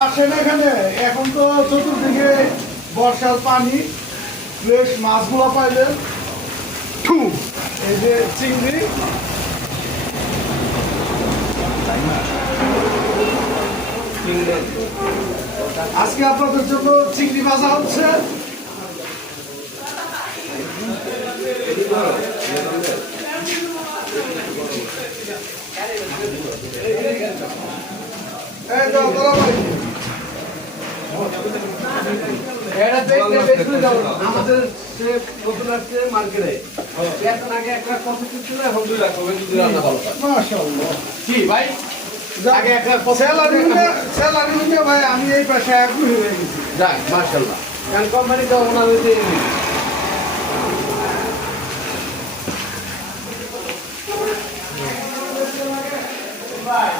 আসেন এখানে এখন তো চতুর্দিকে বর্ষার পানি ফ্রেশ মাছগুলো পাইলেন এই যে চিংড়ি আজকে আপনাদের জন্য চিংড়ি ভাজা হচ্ছে এই তো আমাদের নতুন আসছে মার্কেটে এখন আগে একটা কথা ছিল এখন 2 লাখ হবে যদি রান্না ভালো হয় মাশাআল্লাহ কি ভাই আগে একটা স্যালারি নিয়ে ভাই আমি এই পাশে আগ্রহী হয়ে গেছি যাক মাশাআল্লাহ কারণ কোম্পানি তো ওনার হইতে ভাই